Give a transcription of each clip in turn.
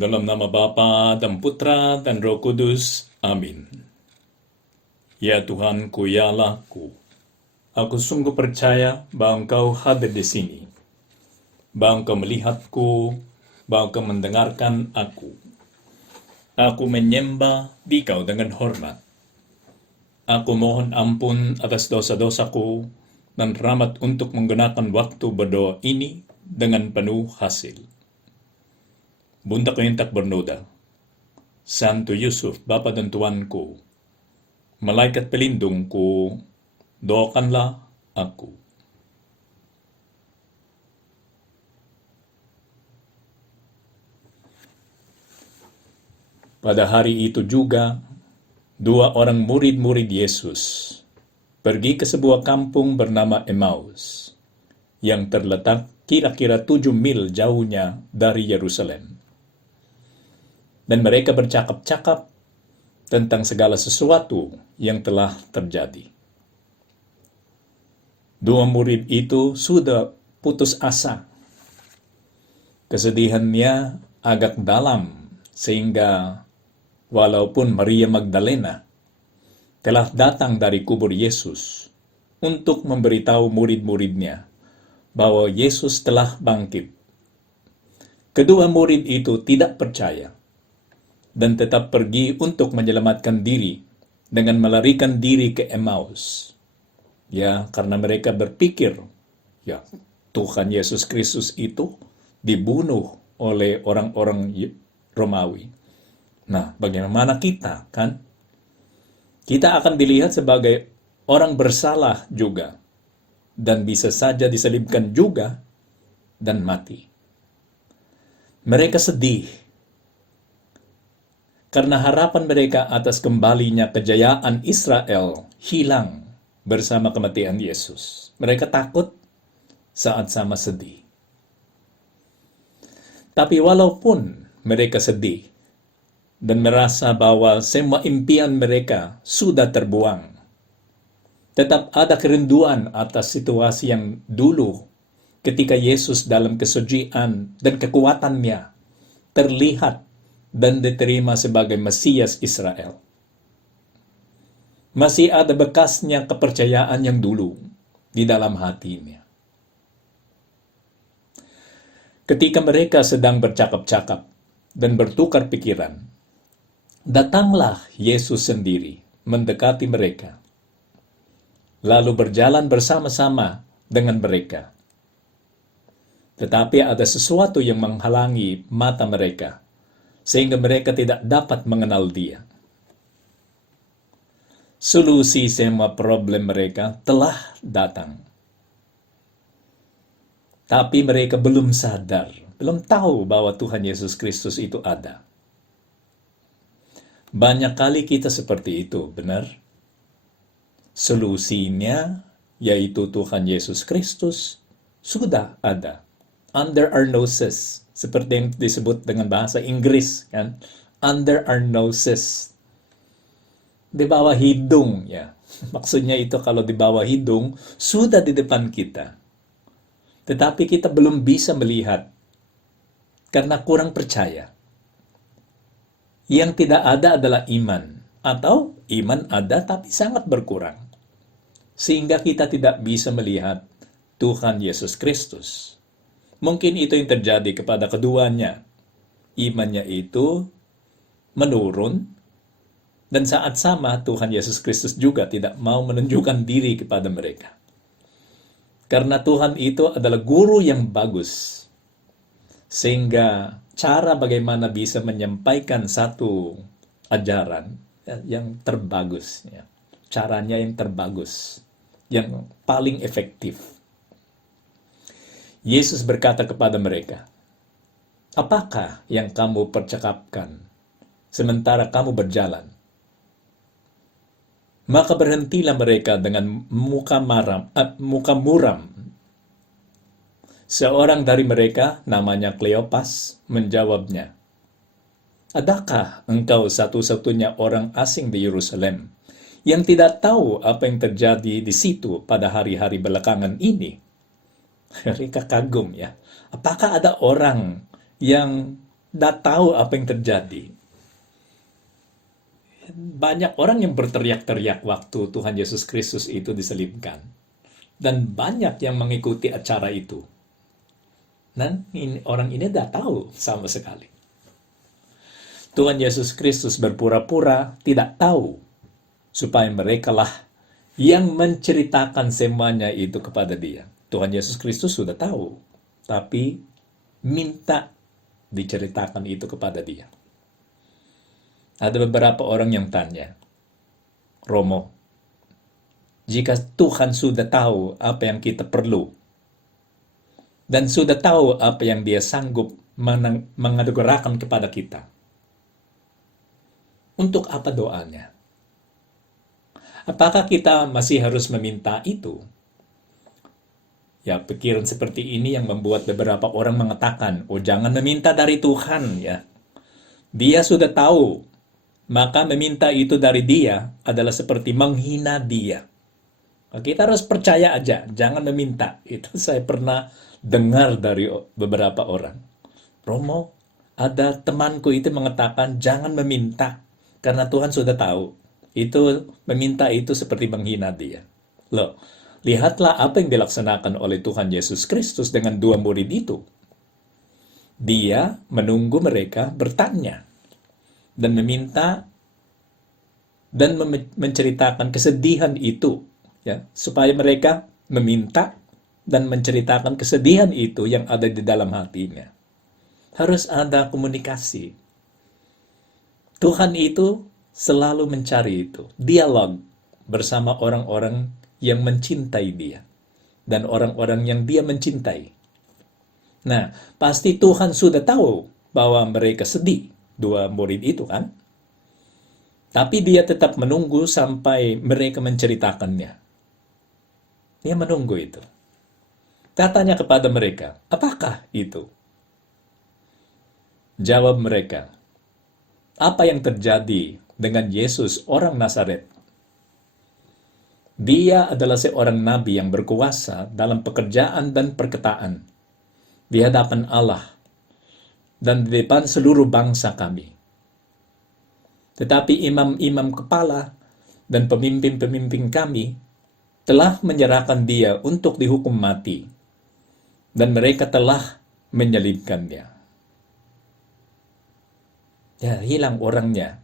Dalam nama Bapa dan Putra dan Roh Kudus. Amin. Ya Tuhanku, ya Allahku, aku sungguh percaya bahwa Engkau hadir di sini, bahwa Engkau melihatku, bahwa Engkau mendengarkan aku. Aku menyembah Dikau dengan hormat. Aku mohon ampun atas dosa-dosaku dan rahmat untuk menggunakan waktu berdoa ini dengan penuh hasil. Bunda Kehendak bernoda, Santo Yusuf, Bapa dan Tuanku, malaikat pelindungku, doakanlah aku. Pada hari itu juga, dua orang murid-murid Yesus pergi ke sebuah kampung bernama Emmaus, yang terletak kira-kira 7 mil jauhnya dari Yerusalem. Dan mereka bercakap-cakap tentang segala sesuatu yang telah terjadi. Dua murid itu sudah putus asa. Kesedihannya agak dalam, sehingga walaupun Maria Magdalena telah datang dari kubur Yesus untuk memberitahu murid-muridnya bahwa Yesus telah bangkit, kedua murid itu tidak percaya dan tetap pergi untuk menyelamatkan diri dengan melarikan diri ke Emmaus. Ya, karena mereka berpikir, ya, Tuhan Yesus Kristus itu dibunuh oleh orang-orang Romawi. Nah, bagaimana kita, kan? Kita akan dilihat sebagai orang bersalah juga, dan bisa saja disalibkan juga dan mati. Mereka sedih karena harapan mereka atas kembalinya kejayaan Israel hilang bersama kematian Yesus. Mereka takut saat sama sedih. Tapi walaupun mereka sedih dan merasa bahwa semua impian mereka sudah terbuang, tetap ada kerinduan atas situasi yang dulu ketika Yesus dalam kesucian dan kekuatannya terlihat dan diterima sebagai Mesias Israel. Masih ada bekasnya kepercayaan yang dulu di dalam hatinya. Ketika mereka sedang bercakap-cakap dan bertukar pikiran, datanglah Yesus sendiri mendekati mereka, lalu berjalan bersama-sama dengan mereka. Tetapi ada sesuatu yang menghalangi mata mereka, sehingga mereka tidak dapat mengenal Dia. Solusi semua problem mereka telah datang. Tapi mereka belum sadar, belum tahu bahwa Tuhan Yesus Kristus itu ada. Banyak kali kita seperti itu, benar? Solusinya, yaitu Tuhan Yesus Kristus, sudah ada. Under our noses, seperti yang disebut dengan bahasa Inggris, kan? Under our noses. Di bawah hidung, ya. Maksudnya itu kalau di bawah hidung, sudah di depan kita. Tetapi kita belum bisa melihat, karena kurang percaya. Yang tidak ada adalah iman, atau iman ada tapi sangat berkurang. Sehingga kita tidak bisa melihat Tuhan Yesus Kristus. Mungkin itu yang terjadi kepada keduanya. Imannya itu menurun, dan saat sama Tuhan Yesus Kristus juga tidak mau menunjukkan diri kepada mereka. Karena Tuhan itu adalah guru yang bagus, sehingga cara bagaimana bisa menyampaikan satu ajaran yang terbagus, ya. Caranya yang terbagus, yang paling efektif. Yesus berkata kepada mereka, "Apakah yang kamu percakapkan sementara kamu berjalan?" Maka berhentilah mereka dengan muka muram. Seorang dari mereka, namanya Kleopas, menjawabnya, "Adakah engkau satu-satunya orang asing di Yerusalem yang tidak tahu apa yang terjadi di situ pada hari-hari belakangan ini?" Mereka kagum, ya. Apakah ada orang yang dah tahu apa yang terjadi. Banyak orang yang berteriak-teriak waktu Tuhan Yesus Kristus itu diselibkan. Dan banyak yang mengikuti acara itu. Dan orang ini dah tahu sama sekali. Tuhan Yesus Kristus berpura-pura tidak tahu, supaya mereka lah yang menceritakan semuanya itu kepada dia. Tuhan Yesus Kristus sudah tahu, tapi minta diceritakan itu kepada dia. Ada beberapa orang yang tanya, Romo, jika Tuhan sudah tahu apa yang kita perlu, dan sudah tahu apa yang dia sanggup menganugerahkan kepada kita, untuk apa doanya? Apakah kita masih harus meminta itu? Ya, pikiran seperti ini yang membuat beberapa orang mengatakan, oh jangan meminta dari Tuhan ya. Dia sudah tahu, maka meminta itu dari dia adalah seperti menghina dia. Kita harus percaya aja, jangan meminta. Itu saya pernah dengar dari beberapa orang. Romo, ada temanku itu mengatakan jangan meminta, karena Tuhan sudah tahu. Itu meminta itu seperti menghina dia. Loh, lihatlah apa yang dilaksanakan oleh Tuhan Yesus Kristus dengan dua murid itu. Dia menunggu mereka bertanya dan meminta dan menceritakan kesedihan itu, ya, supaya mereka meminta dan menceritakan kesedihan itu yang ada di dalam hatinya. Harus ada komunikasi. Tuhan itu selalu mencari itu, dialog bersama orang-orang yang mencintai dia dan orang-orang yang dia mencintai. Nah, pasti Tuhan sudah tahu bahwa mereka sedih, dua murid itu kan. Tapi dia tetap menunggu sampai mereka menceritakannya. Dia menunggu itu. Katanya kepada mereka, apakah itu? Jawab mereka, apa yang terjadi dengan Yesus orang Nazaret? Dia adalah seorang nabi yang berkuasa dalam pekerjaan dan perkataan di hadapan Allah dan di depan seluruh bangsa kami. Tetapi imam-imam kepala dan pemimpin-pemimpin kami telah menyerahkan dia untuk dihukum mati, dan mereka telah menyalibkannya. Ya, hilang orangnya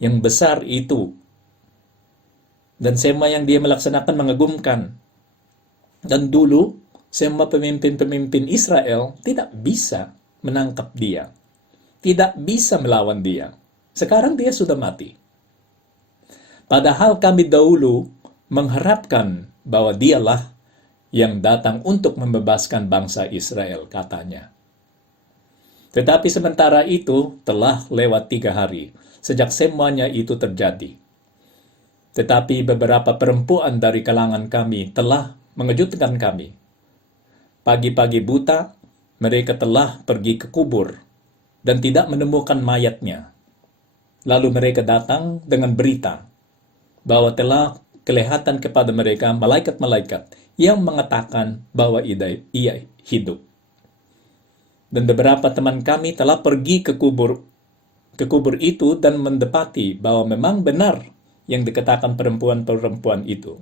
yang besar itu, dan semua yang dia melaksanakan mengagumkan. Dan dulu semua pemimpin-pemimpin Israel tidak bisa menangkap dia, tidak bisa melawan dia. Sekarang dia sudah mati. Padahal kami dahulu mengharapkan bahwa dialah yang datang untuk membebaskan bangsa Israel, katanya. Tetapi sementara itu telah lewat 3 hari sejak semuanya itu terjadi. Tetapi beberapa perempuan dari kalangan kami telah mengejutkan kami. Pagi-pagi buta, mereka telah pergi ke kubur dan tidak menemukan mayatnya. Lalu mereka datang dengan berita bahwa telah kelihatan kepada mereka malaikat-malaikat yang mengatakan bahwa ia hidup. Dan beberapa teman kami telah pergi ke kubur itu dan mendapati bahwa memang benar yang dikatakan perempuan-perempuan itu.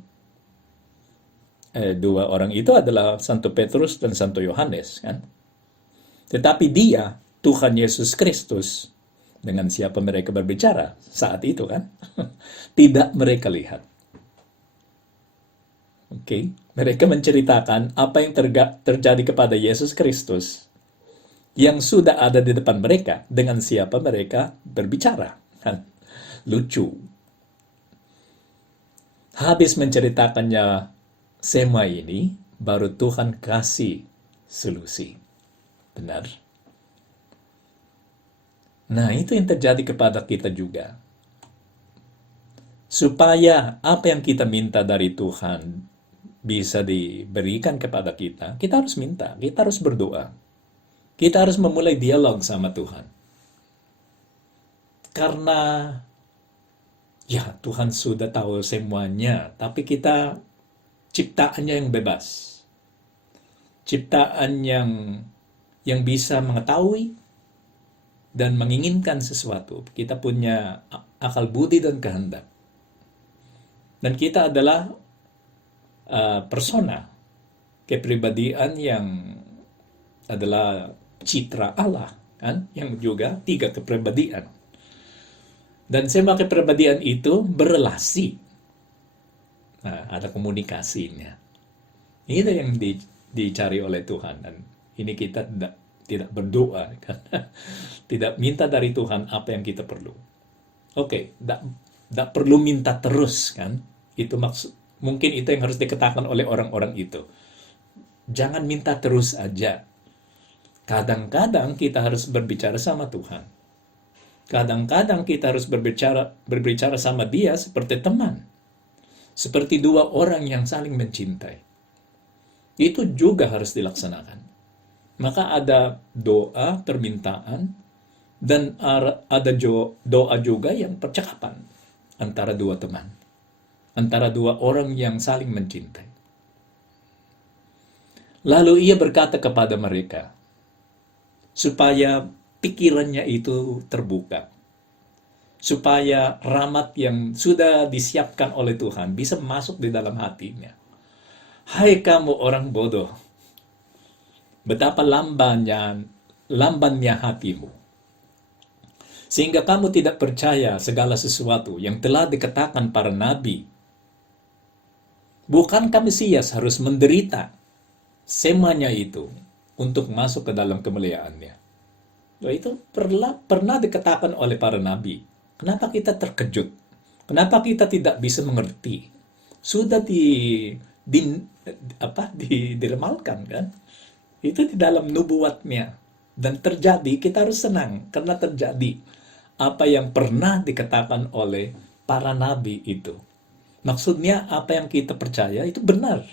Dua orang itu adalah Santo Petrus dan Santo Yohanes, kan? Tetapi dia, Tuhan Yesus Kristus, dengan siapa mereka berbicara saat itu, kan? Tidak mereka lihat. Oke, mereka menceritakan apa yang terjadi kepada Yesus Kristus yang sudah ada di depan mereka dengan siapa mereka berbicara. Kan? Lucu. Habis menceritakannya semua ini, baru Tuhan kasih solusi. Benar? Nah, itu yang terjadi kepada kita juga. Supaya apa yang kita minta dari Tuhan bisa diberikan kepada kita, kita harus minta, kita harus berdoa. Kita harus memulai dialog sama Tuhan. Karena ya Tuhan sudah tahu semuanya, tapi kita ciptaannya yang bebas. Ciptaan yang bisa mengetahui dan menginginkan sesuatu. Kita punya akal budi dan kehendak. Dan kita adalah persona, kepribadian yang adalah citra Allah, kan? Yang juga 3 kepribadian. Dan semua kepribadian itu berelasi. Nah, ada komunikasinya. Ini yang dicari oleh Tuhan. Dan ini kita tidak berdoa, kan? Tidak minta dari Tuhan apa yang kita perlu. Oke, tidak perlu minta terus, kan? Itu mungkin itu yang harus dikatakan oleh orang-orang itu. Jangan minta terus aja. Kadang-kadang kita harus berbicara sama Tuhan. Kadang-kadang kita harus berbicara sama Dia seperti teman. Seperti 2 orang yang saling mencintai. Itu juga harus dilaksanakan. Maka ada doa, permintaan, dan ada doa juga yang percakapan antara 2 teman. Antara 2 orang yang saling mencintai. Lalu ia berkata kepada mereka, supaya pikirannya itu terbuka. Supaya rahmat yang sudah disiapkan oleh Tuhan bisa masuk di dalam hatinya. Hai kamu orang bodoh, betapa lambannya hatimu. Sehingga kamu tidak percaya segala sesuatu yang telah dikatakan para nabi. Bukankah Mesias harus menderita semuanya itu untuk masuk ke dalam kemuliaannya? Itu pernah dikatakan oleh para nabi. Kenapa kita terkejut? Kenapa kita tidak bisa mengerti? Sudah diremalkan, kan? Itu di dalam nubuatnya. Dan terjadi, kita harus senang karena terjadi apa yang pernah dikatakan oleh para nabi itu. Maksudnya apa yang kita percaya itu benar.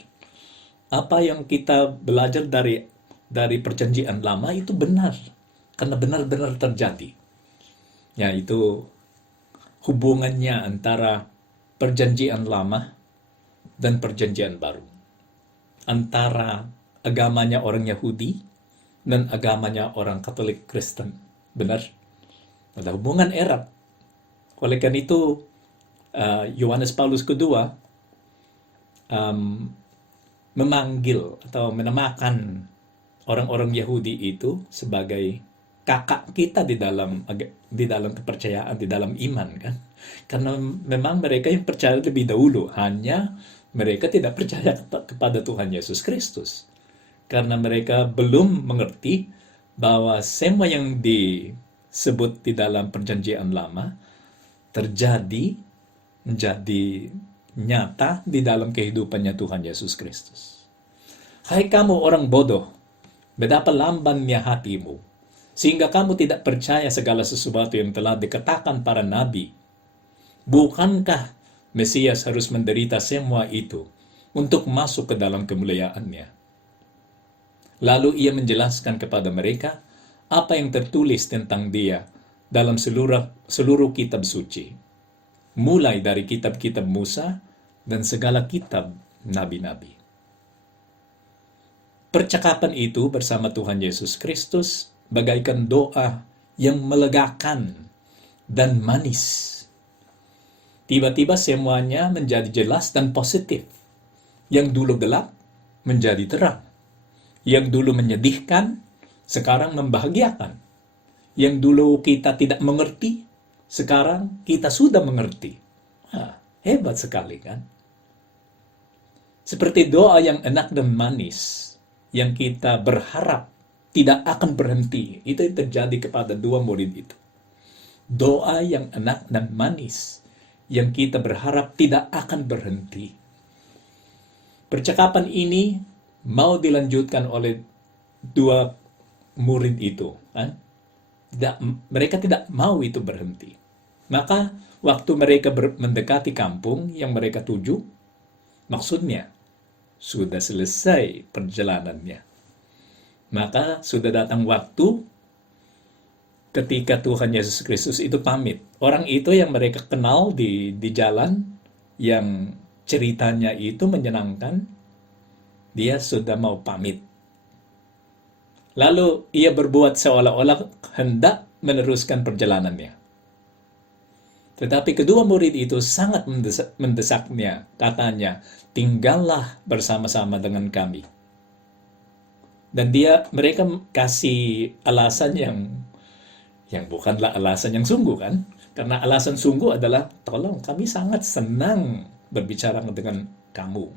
Apa yang kita belajar dari perjanjian lama itu benar. Karena benar-benar terjadi. Ya, itu hubungannya antara perjanjian lama dan perjanjian baru. Antara agamanya orang Yahudi dan agamanya orang Katolik Kristen. Benar? Ada hubungan erat. Oleh karena itu, Yohanes Paulus kedua memanggil atau menamakan orang-orang Yahudi itu sebagai kakak kita di dalam kepercayaan, di dalam iman, kan? Karena memang mereka yang percaya lebih dahulu, hanya mereka tidak percaya kepada Tuhan Yesus Kristus. Karena mereka belum mengerti bahwa semua yang disebut di dalam perjanjian lama terjadi, menjadi nyata di dalam kehidupannya Tuhan Yesus Kristus. Hai kamu orang bodoh, betapa lambannya hatimu, sehingga kamu tidak percaya segala sesuatu yang telah dikatakan para nabi. Bukankah Mesias harus menderita semua itu untuk masuk ke dalam kemuliaannya? Lalu ia menjelaskan kepada mereka apa yang tertulis tentang Dia dalam seluruh kitab suci, mulai dari kitab-kitab Musa dan segala kitab nabi-nabi. Percakapan itu bersama Tuhan Yesus Kristus bagaikan doa yang melegakan dan manis. Tiba-tiba semuanya menjadi jelas dan positif. Yang dulu gelap menjadi terang. Yang dulu menyedihkan, sekarang membahagiakan. Yang dulu kita tidak mengerti, sekarang kita sudah mengerti. Hebat sekali, kan? Seperti doa yang enak dan manis, yang kita berharap tidak akan berhenti. Itu yang terjadi kepada 2 murid itu. Doa yang enak dan manis, yang kita berharap tidak akan berhenti. Percakapan ini mau dilanjutkan oleh 2 murid itu, kan? Mereka tidak mau itu berhenti. Maka waktu mereka mendekati kampung yang mereka tuju, maksudnya sudah selesai perjalanannya. Maka sudah datang waktu ketika Tuhan Yesus Kristus itu pamit. Orang itu yang mereka kenal di jalan, yang ceritanya itu menyenangkan, dia sudah mau pamit. Lalu ia berbuat seolah-olah hendak meneruskan perjalanannya. Tetapi kedua murid itu sangat mendesaknya, katanya, tinggallah bersama-sama dengan kami. Dan mereka kasih alasan yang bukanlah alasan yang sungguh kan? Karena alasan sungguh adalah, tolong kami sangat senang berbicara dengan kamu.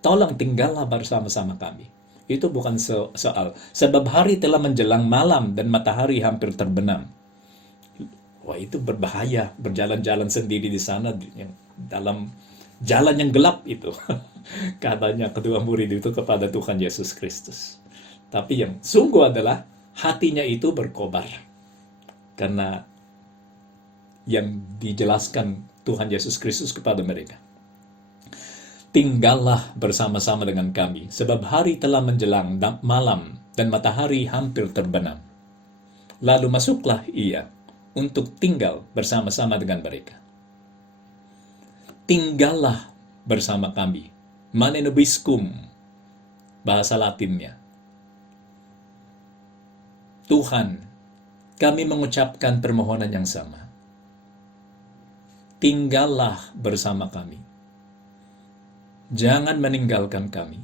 Tolong tinggallah bersama-sama kami. Itu bukan soal. Sebab hari telah menjelang malam dan matahari hampir terbenam. Wah, itu berbahaya berjalan-jalan sendiri di sana dalam jalan yang gelap itu. Katanya kedua murid itu kepada Tuhan Yesus Kristus. Tapi yang sungguh adalah hatinya itu berkobar. Karena yang dijelaskan Tuhan Yesus Kristus kepada mereka. Tinggallah bersama-sama dengan kami, sebab hari telah menjelang malam dan matahari hampir terbenam. Lalu masuklah ia untuk tinggal bersama-sama dengan mereka. Tinggallah bersama kami. Manenobiscum, bahasa Latinnya. Tuhan, kami mengucapkan permohonan yang sama. Tinggallah bersama kami. Jangan meninggalkan kami.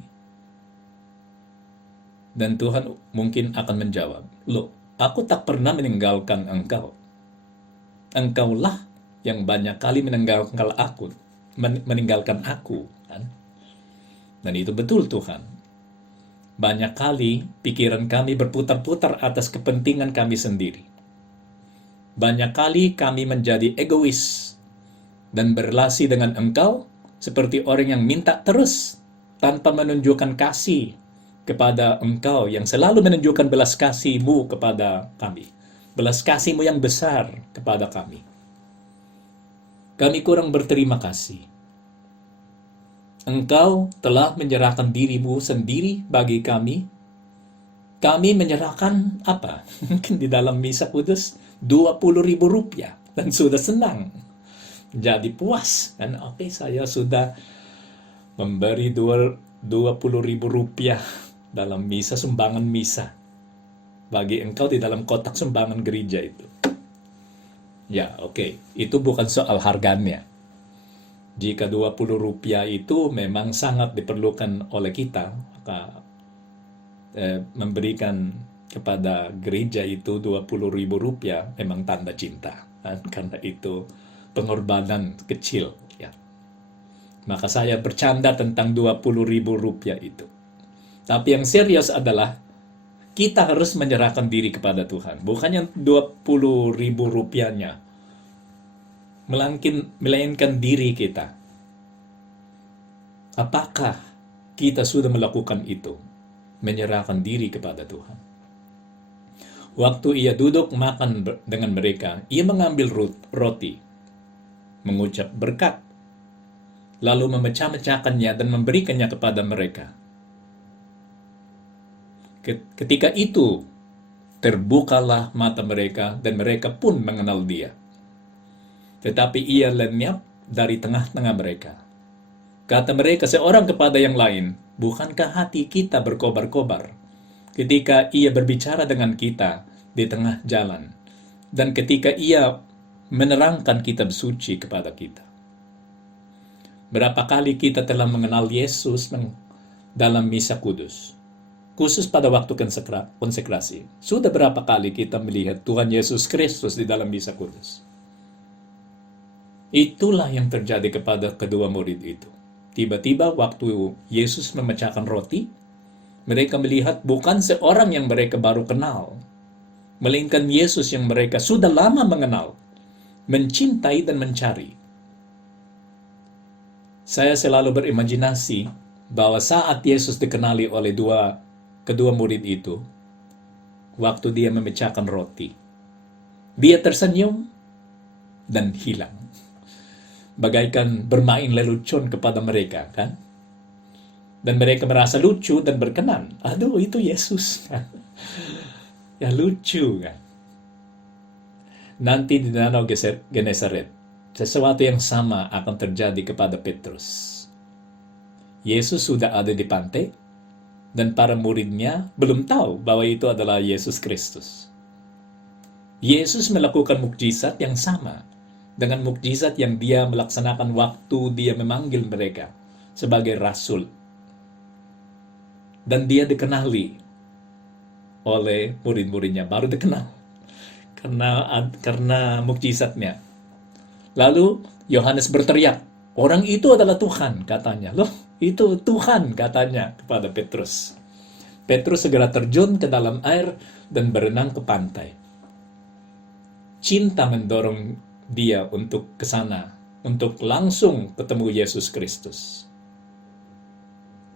Dan Tuhan mungkin akan menjawab, loh, aku tak pernah meninggalkan engkau. Engkaulah yang banyak kali meninggalkan aku. Kan? Dan itu betul Tuhan. Banyak kali pikiran kami berputar-putar atas kepentingan kami sendiri. Banyak kali kami menjadi egois dan berrelasi dengan engkau seperti orang yang minta terus tanpa menunjukkan kasih kepada engkau yang selalu menunjukkan belas kasih-Mu kepada kami. Belas kasih-Mu yang besar kepada kami. Kami kurang berterima kasih. Engkau telah menyerahkan diri-Mu sendiri bagi kami. Kami menyerahkan apa? Mungkin di dalam misa kudus 20.000 rupiah dan sudah senang. Jadi puas. Dan oke, saya sudah memberi 20.000 rupiah dalam misa, sumbangan misa. Bagi engkau di dalam kotak sumbangan gereja itu. Ya, oke. Itu bukan soal harganya. Jika 20 rupiah itu memang sangat diperlukan oleh kita, maka memberikan kepada gereja itu 20.000 rupiah memang tanda cinta. Kan? Karena itu pengorbanan kecil. Ya. Maka saya bercanda tentang 20.000 rupiah itu. Tapi yang serius adalah kita harus menyerahkan diri kepada Tuhan. Bukan yang 20.000 rupiahnya. Melainkan diri kita. Apakah kita sudah melakukan itu? Menyerahkan diri kepada Tuhan. Waktu ia duduk makan dengan mereka, ia mengambil roti, mengucap berkat, lalu memecah-mecahkannya dan memberikannya kepada mereka. Ketika itu, terbukalah mata mereka dan mereka pun mengenal dia. Tetapi ia lenyap dari tengah-tengah mereka. Kata mereka seorang kepada yang lain, bukankah hati kita berkobar-kobar ketika ia berbicara dengan kita di tengah jalan, dan ketika ia menerangkan kitab suci kepada kita? Berapa kali kita telah mengenal Yesus dalam misa kudus, khusus pada waktu konsekrasi. Sudah berapa kali kita melihat Tuhan Yesus Kristus di dalam misa kudus? Itulah yang terjadi kepada kedua murid itu. Tiba-tiba waktu Yesus memecahkan roti, mereka melihat bukan seorang yang mereka baru kenal, melainkan Yesus yang mereka sudah lama mengenal, mencintai dan mencari. Saya selalu berimajinasi bahwa saat Yesus dikenali oleh kedua murid itu, waktu dia memecahkan roti, dia tersenyum dan hilang. Bagaikan bermain lelucon kepada mereka, kan? Dan mereka merasa lucu dan berkenan. Aduh, itu Yesus. Ya lucu, kan? Nanti di Danau Genesaret, sesuatu yang sama akan terjadi kepada Petrus. Yesus sudah ada di pantai, dan para muridnya belum tahu bahwa itu adalah Yesus Kristus. Yesus melakukan mukjizat yang sama dengan mukjizat yang dia melaksanakan waktu dia memanggil mereka sebagai rasul. Dan dia dikenali oleh murid-muridnya, baru dikenal karena mukjizatnya. Lalu Yohanes berteriak, orang itu adalah Tuhan, katanya. Loh, itu Tuhan, katanya kepada Petrus. Petrus segera terjun ke dalam air dan berenang ke pantai. Cinta mendorong dia untuk ke sana, untuk langsung ketemu Yesus Kristus.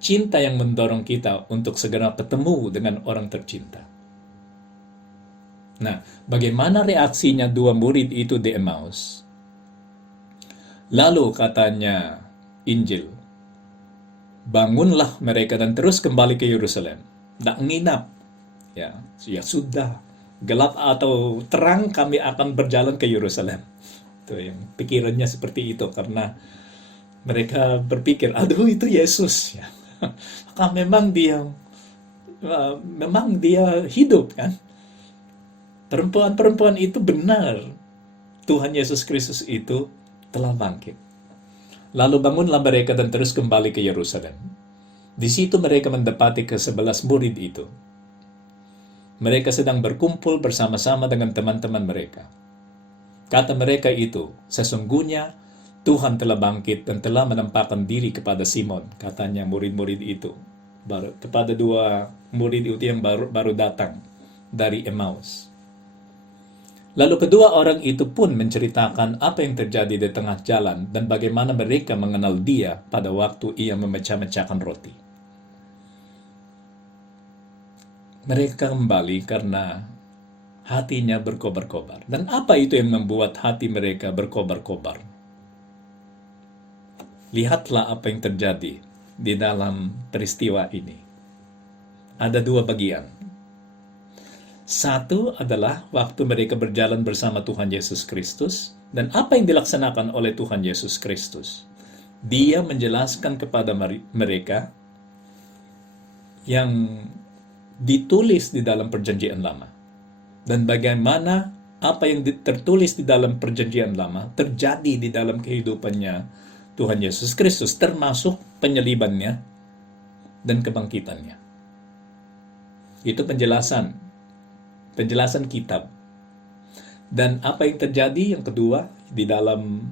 Cinta yang mendorong kita untuk segera ketemu dengan orang tercinta. Nah, bagaimana reaksinya dua murid itu di Emmaus? Lalu katanya Injil, bangunlah mereka dan terus kembali ke Yerusalem. Tidak nginap. Ya sudah. Gelap atau terang kami akan berjalan ke Yerusalem. Itu yang pikirannya seperti itu karena mereka berpikir, aduh itu Yesus ya. memang dia hidup kan. Perempuan-perempuan itu benar. Tuhan Yesus Kristus itu telah bangkit. Lalu bangunlah mereka dan terus kembali ke Yerusalem. Di situ mereka mendapati ke-11 murid itu. Mereka sedang berkumpul bersama-sama dengan teman-teman mereka. Kata mereka itu, sesungguhnya Tuhan telah bangkit dan telah menampakkan diri kepada Simon, katanya murid-murid itu. Kepada dua murid itu yang baru datang dari Emmaus. Lalu kedua orang itu pun menceritakan apa yang terjadi di tengah jalan dan bagaimana mereka mengenal dia pada waktu ia memecah-mecahkan roti. Mereka kembali karena hatinya berkobar-kobar. Dan apa itu yang membuat hati mereka berkobar-kobar? Lihatlah apa yang terjadi di dalam peristiwa ini. Ada dua bagian. Satu adalah waktu mereka berjalan bersama Tuhan Yesus Kristus, dan apa yang dilaksanakan oleh Tuhan Yesus Kristus. Dia menjelaskan kepada mereka yang ditulis di dalam Perjanjian Lama. Dan bagaimana apa yang tertulis di dalam Perjanjian Lama terjadi di dalam kehidupannya Tuhan Yesus Kristus, termasuk penyalibannya dan kebangkitannya. Itu penjelasan kitab. Dan apa yang terjadi yang kedua di dalam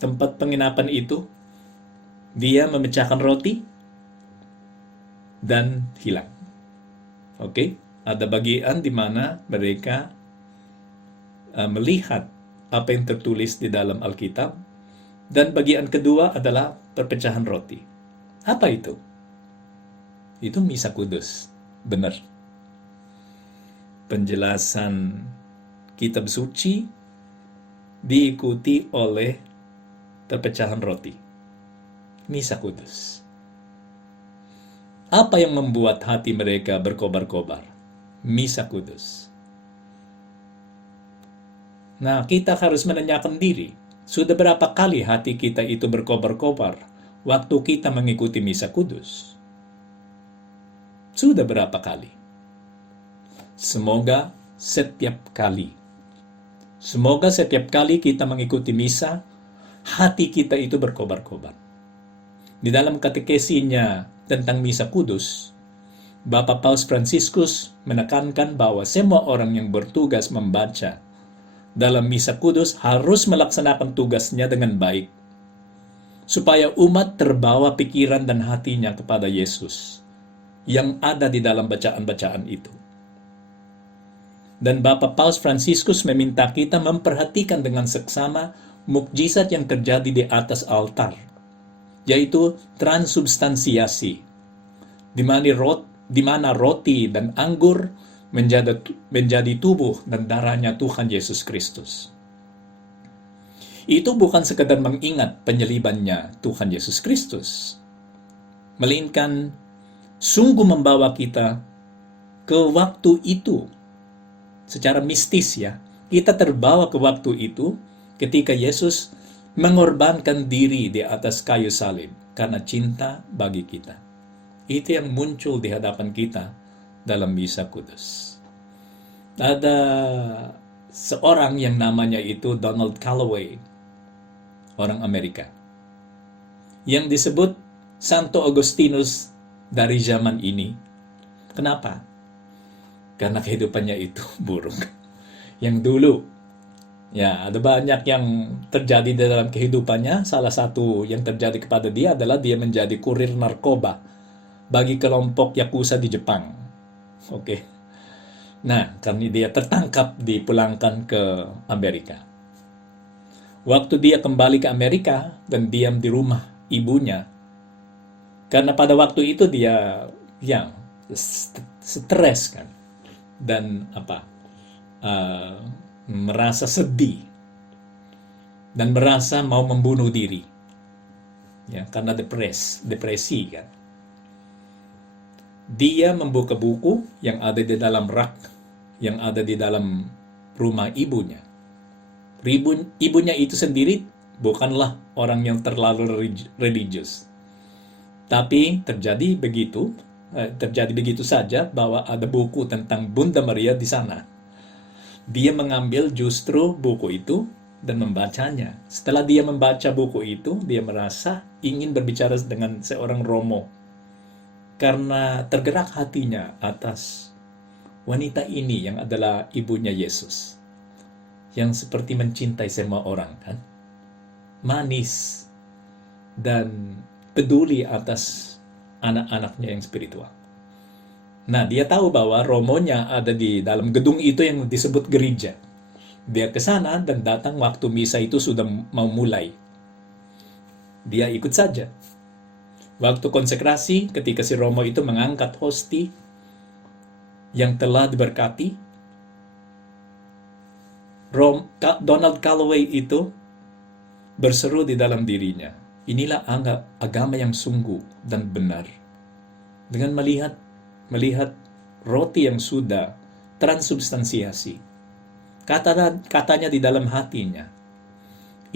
tempat penginapan itu, dia memecahkan roti dan hilang. Oke, ada bagian di mana mereka melihat apa yang tertulis di dalam Alkitab, dan bagian kedua adalah perpecahan roti. Apa itu? Itu Misa Kudus. Benar. Penjelasan kitab suci diikuti oleh perpecahan roti. Misa Kudus. Apa yang membuat hati mereka berkobar-kobar? Misa Kudus. Nah, kita harus menanyakan diri, sudah berapa kali hati kita itu berkobar-kobar waktu kita mengikuti Misa Kudus? Sudah berapa kali? Semoga setiap kali. Semoga setiap kali kita mengikuti misa, hati kita itu berkobar-kobar. Di dalam katekesinya tentang Misa Kudus, Bapak Paus Fransiskus menekankan bahwa semua orang yang bertugas membaca dalam Misa Kudus harus melaksanakan tugasnya dengan baik, supaya umat terbawa pikiran dan hatinya kepada Yesus yang ada di dalam bacaan-bacaan itu. Dan Bapak Paus Fransiskus meminta kita memperhatikan dengan seksama mukjizat yang terjadi di atas altar, yaitu transubstansiasi, di mana roti dan anggur menjadi tubuh dan darahnya Tuhan Yesus Kristus. Itu bukan sekadar mengingat penyalibannya Tuhan Yesus Kristus, melainkan sungguh membawa kita ke waktu itu. Secara mistis ya, kita terbawa ke waktu itu ketika Yesus mengorbankan diri di atas kayu salib karena cinta bagi kita. Itu yang muncul di hadapan kita dalam Misa Kudus. Ada seorang yang namanya itu Donald Calloway, orang Amerika, yang disebut Santo Agustinus dari zaman ini. Kenapa? Karena kehidupannya itu buruk. Yang dulu, ya ada banyak yang terjadi di dalam kehidupannya. Salah satu yang terjadi kepada dia adalah dia menjadi kurir narkoba bagi kelompok Yakuza di Jepang. Oke. Nah, karena dia tertangkap, dipulangkan ke Amerika. Waktu dia kembali ke Amerika dan diam di rumah ibunya, karena pada waktu itu dia yang stres kan, dan merasa sedih dan merasa mau membunuh diri, ya, karena depresi kan. Dia membuka buku yang ada di dalam rak, yang ada di dalam rumah ibunya. Ibunya itu sendiri bukanlah orang yang terlalu religius. Tapi terjadi begitu saja bahwa ada buku tentang Bunda Maria di sana. Dia mengambil justru buku itu dan membacanya. Setelah dia membaca buku itu, dia merasa ingin berbicara dengan seorang Romo. Karena tergerak hatinya atas wanita ini yang adalah ibunya Yesus, yang seperti mencintai semua orang kan, manis dan peduli atas anak-anaknya yang spiritual. Nah, dia tahu bahwa Romonya ada di dalam gedung itu yang disebut gereja. Dia ke sana dan datang waktu misa itu sudah mau mulai. Dia ikut saja. Waktu konsekrasi, ketika si Romo itu mengangkat hosti yang telah diberkati, Donald Calloway itu berseru di dalam dirinya, inilah agama yang sungguh dan benar. Dengan melihat roti yang sudah transubstansiasi, katanya di dalam hatinya,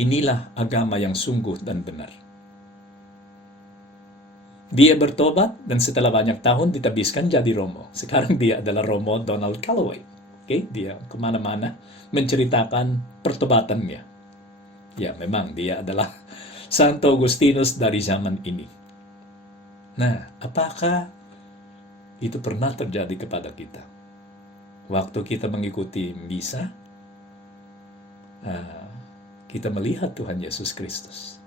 inilah agama yang sungguh dan benar. Dia bertobat dan setelah banyak tahun ditabiskan jadi Romo. Sekarang dia adalah Romo Donald Calloway. Oke, dia kemana-mana menceritakan pertobatannya. Ya, memang dia adalah Santo Agustinus dari zaman ini. Nah, apakah itu pernah terjadi kepada kita? Waktu kita mengikuti misa, kita melihat Tuhan Yesus Kristus.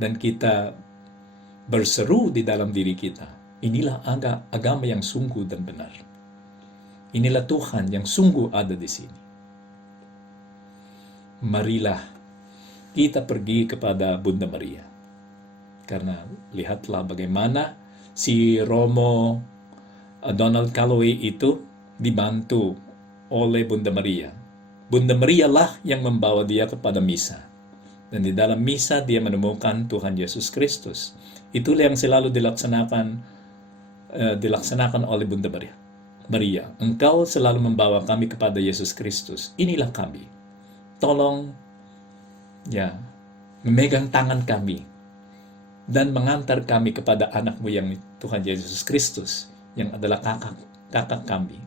Dan kita berseru di dalam diri kita, inilah agama yang sungguh dan benar. Inilah Tuhan yang sungguh ada di sini. Marilah kita pergi kepada Bunda Maria. Karena lihatlah bagaimana si Romo Donald Calloway itu dibantu oleh Bunda Maria. Bunda Maria lah yang membawa dia kepada misa. Dan di dalam misa dia menemukan Tuhan Yesus Kristus. Itulah yang selalu dilaksanakan oleh Bunda Maria. Engkau selalu membawa kami kepada Yesus Kristus. Inilah kami. Tolong ya memegang tangan kami dan mengantar kami kepada anakmu yang Tuhan Yesus Kristus, yang adalah kakak kami.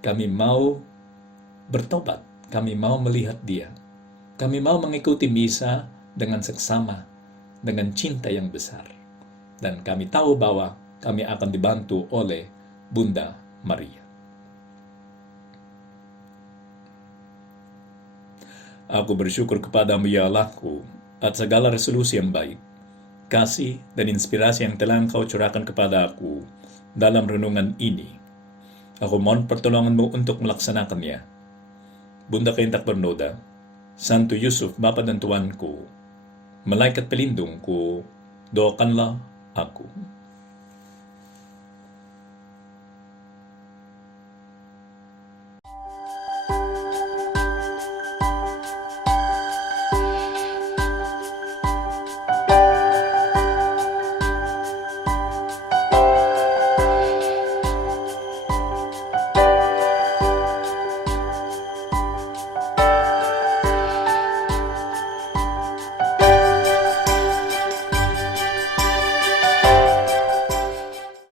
Kami mau bertobat. Kami mau melihat dia. Kami mau mengikuti misa dengan seksama, dengan cinta yang besar. Dan kami tahu bahwa kami akan dibantu oleh Bunda Maria. Aku bersyukur kepadamu ya Allahku atas segala resolusi yang baik, kasih dan inspirasi yang telah Engkau curahkan kepada aku dalam renungan ini. Aku mohon pertolonganmu untuk melaksanakannya. Bunda Kaintak Bernoda, Santo Yusuf, Bapa dan Tuanku, Malaikat pelindungku, doakanlah aku.